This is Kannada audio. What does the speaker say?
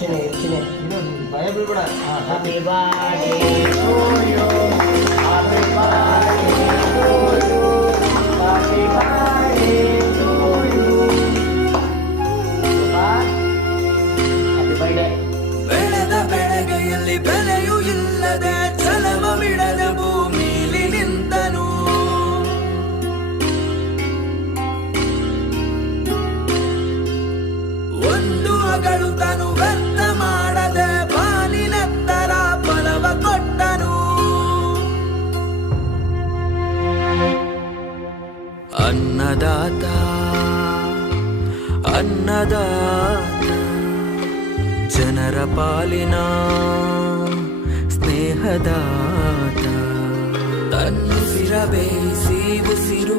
ಚಿನ್ನೆ ಇನ್ನು ಭಯ ಬೀಳ್ಬೇಡ happy birthday to you happy birthday to you happy birthday to you happy birthday ಬೆಳೆದ ಬೆಳಗೆಯಲ್ಲಿ ಬೆಲೆಯೂ ಅಗಳು ತನು ವ್ಯರ್ಥ ಮಾಡದೆ ಬಾಲಿನತ್ತರ ಫಲವ ಕೊಟ್ಟನು. ಅನ್ನದಾತ ಅನ್ನದಾತ, ಜನರ ಪಾಲಿನ ಸ್ನೇಹದಾತ. ತನ್ನುಸಿರ ಬೇಯಿಸಿ ಉಸಿರು